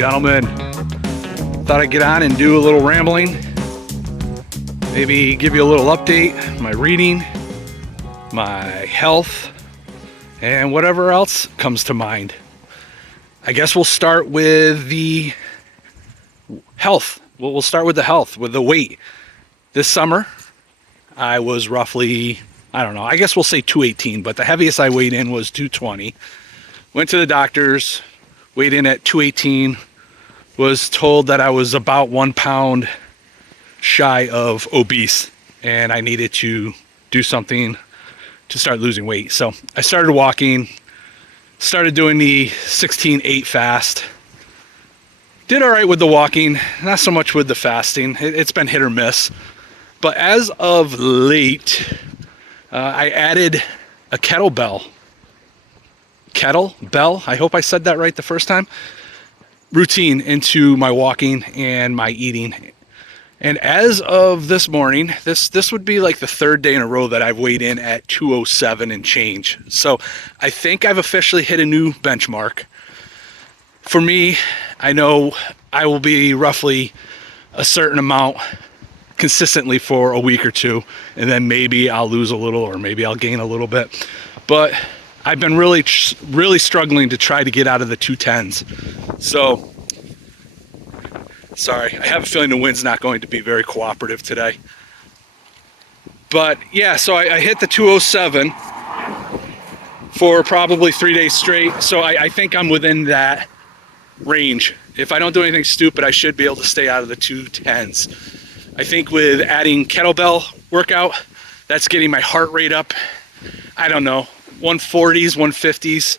gentlemen. Thought I'd get on and do a little rambling. Maybe give you a little update, my reading, my health, and whatever else comes to mind. I guess we'll start with the health. We'll start with the health, with the weight. This summer, I was roughly, I don't know, I guess we'll say 218, but the heaviest I weighed in was 220. Went to the doctors, weighed in at 218, was told that I was about 1 pound shy of obese and I needed to do something to start losing weight. So I started walking, started doing the 16-8 fast. Did all right with the walking, not so much with the fasting. It's been hit or miss. But as of late, I added a kettlebell, I hope I said that right the first time, routine into my walking and my eating. And as of this morning, this would be like the third day in a row that I've weighed in at 207 and change. So I think I've officially hit a new benchmark. For me, I know I will be roughly a certain amount consistently for a week or two, and then maybe I'll lose a little or maybe I'll gain a little bit. But I've been really struggling to try to get out of the 210s. So, sorry, I have a feeling the wind's not going to be very cooperative today. But yeah, so I hit the 207 for probably 3 days straight. So I think I'm within that range. If I don't do anything stupid, I should be able to stay out of the 210s. I think with adding kettlebell workout, that's getting my heart rate up. I don't know, 140s, 150s.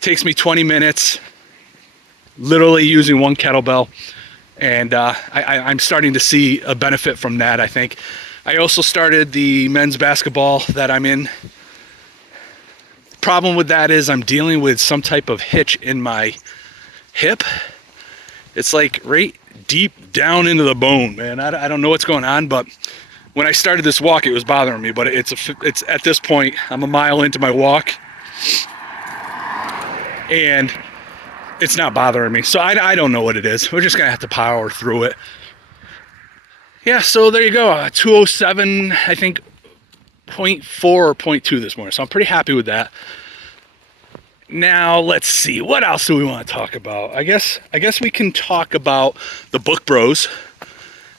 Takes me 20 minutes, literally using one kettlebell. And I'm starting to see a benefit from that, I think. I also started the men's basketball that I'm in. Problem with that is I'm dealing with some type of hitch in my hip. It's like right deep down into the bone, man. I don't know what's going on, but when I started this walk, it was bothering me. But it's at this point, I'm a mile into my walk, and it's not bothering me. So I don't know what it is. We're just gonna have to power through it. Yeah, so there you go. 207, I think, 0.4 or 0.2 this morning. So I'm pretty happy with that. Now, let's see. What else do we want to talk about? I guess we can talk about the Book Bros.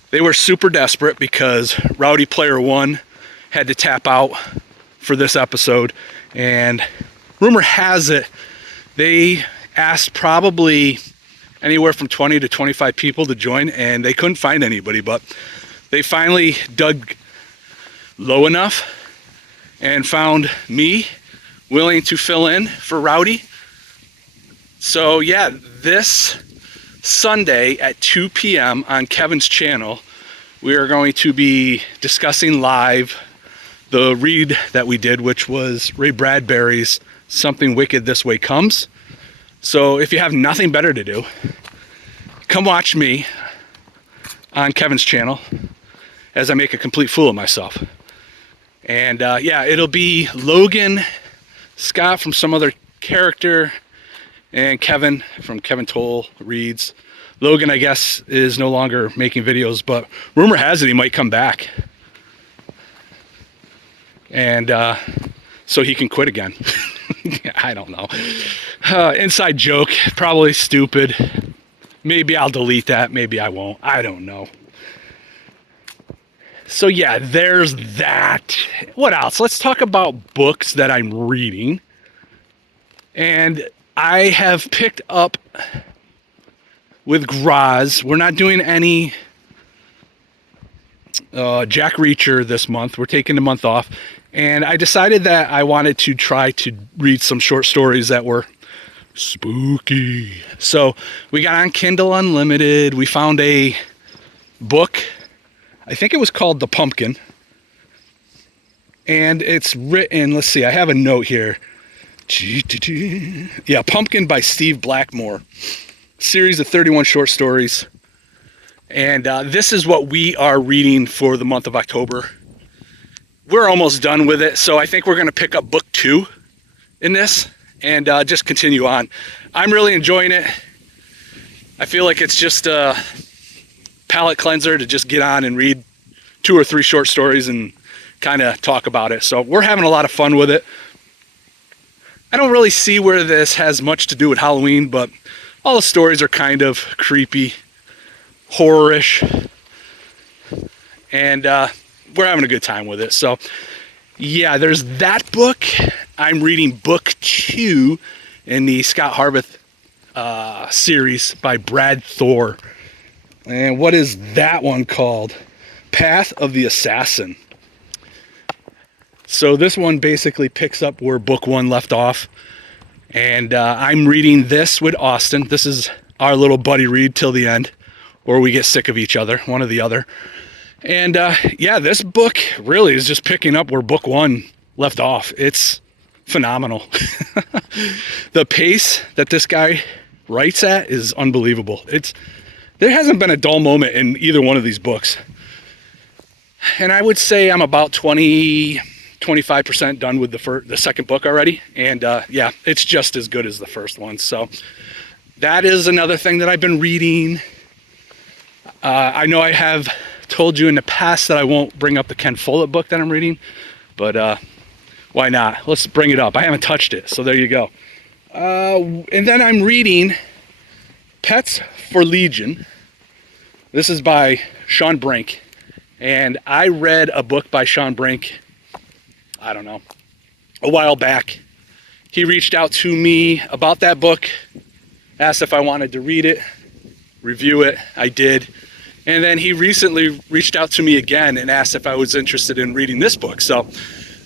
They were super desperate because Rowdy Player One had to tap out for this episode. And rumor has it, they asked probably anywhere from 20 to 25 people to join, and they couldn't find anybody. But they finally dug low enough and found me willing to fill in for Rowdy. So yeah, this Sunday at 2 p.m. on Kevin's channel, we are going to be discussing live the read that we did, which was Ray Bradbury's Something Wicked This Way Comes. So if you have nothing better to do, come watch me on Kevin's channel as I make a complete fool of myself. And yeah, it'll be Logan, Scott from some other character, and Kevin from Kevin Toll Reads. Logan, I guess, is no longer making videos, but rumor has it he might come back. And so he can quit again. I don't know. Inside joke, probably stupid. Maybe I'll delete that, maybe I won't. I don't know. So yeah, there's that. What else? Let's talk about books that I'm reading. And I have picked up with Graz. We're not doing any Jack Reacher this month. We're taking the month off. And I decided that I wanted to try to read some short stories that were spooky. So we got on Kindle Unlimited. We found a book. I think it was called The Pumpkin. And it's written, let's see, I have a note here. Yeah, Pumpkin by Steve Blackmore. Series of 31 short stories. And this is what we are reading for the month of October. We're almost done with it, so I think we're going to pick up book 2 in this and just continue on. I'm really enjoying it. I feel like it's just a palate cleanser to just get on and read 2 or 3 short stories and kind of talk about it. So we're having a lot of fun with it. I don't really see where this has much to do with Halloween, but all the stories are kind of creepy, horror-ish, and we're having a good time with it. So yeah, there's that book. I'm reading book 2 in the Scott Harveth series by Brad Thor. And what is that one called? Path of the Assassin. So this one basically picks up where book 1 left off. And I'm reading this with Austin. This is our little buddy read till the end, or we get sick of each other, one or the other. And yeah, this book really is just picking up where book 1 left off. It's phenomenal. The pace that this guy writes at is unbelievable. There hasn't been a dull moment in either one of these books. And I would say I'm about 25% done with the second book already. And yeah, it's just as good as the first one. So that is another thing that I've been reading. I know I have told you in the past that I won't bring up the Ken Follett book that I'm reading, but why not? Let's bring it up. I haven't touched it, so there you go. And then I'm reading Pets for Legion. This is by Sean Brink. And I read a book by Sean Brink, I don't know, a while back. He reached out to me about that book, asked if I wanted to read it, review it. I did. And then he recently reached out to me again and asked if I was interested in reading this book. So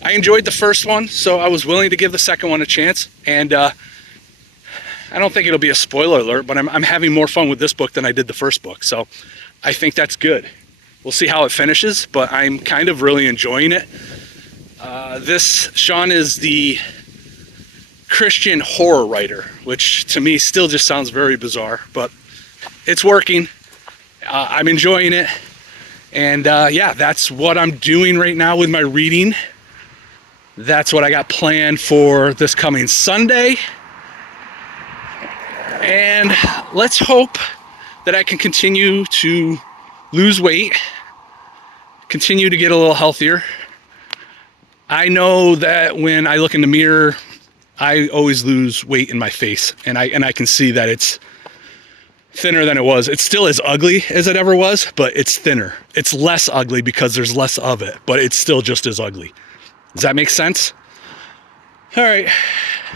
I enjoyed the first one, so I was willing to give the second one a chance. And I don't think it'll be a spoiler alert, but I'm having more fun with this book than I did the first book. So I think that's good. We'll see how it finishes, but I'm kind of really enjoying it. Sean is the Christian horror writer, which to me still just sounds very bizarre, but it's working. I'm enjoying it. And yeah, that's what I'm doing right now with my reading. That's what I got planned for this coming Sunday. And let's hope that I can continue to lose weight, continue to get a little healthier. I know that when I look in the mirror, I always lose weight in my face, and I can see that it's thinner than it was. It's still as ugly as it ever was, but it's thinner. It's less ugly because there's less of it, but it's still just as ugly. Does that make sense? All right,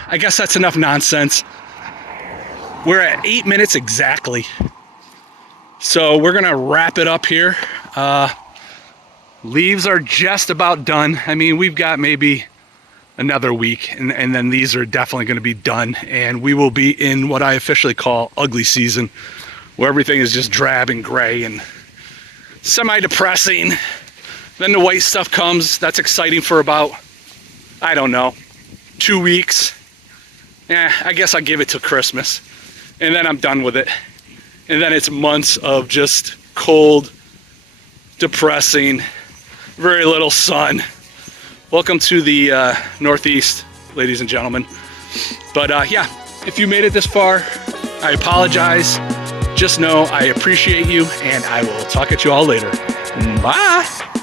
I guess that's enough nonsense. We're at 8 minutes exactly. So we're gonna wrap it up here. Leaves are just about done. I mean, we've got maybe another week, and then these are definitely gonna be done, and we will be in what I officially call ugly season, where everything is just drab and gray and semi-depressing. Then the white stuff comes. That's exciting for about, I don't know, 2 weeks. I guess I'll give it till Christmas, and then I'm done with it. And then it's months of just cold, depressing, very little sun. Welcome to the Northeast, ladies and gentlemen. But yeah, if you made it this far, I apologize. Just know I appreciate you, and I will talk at you all later. Bye.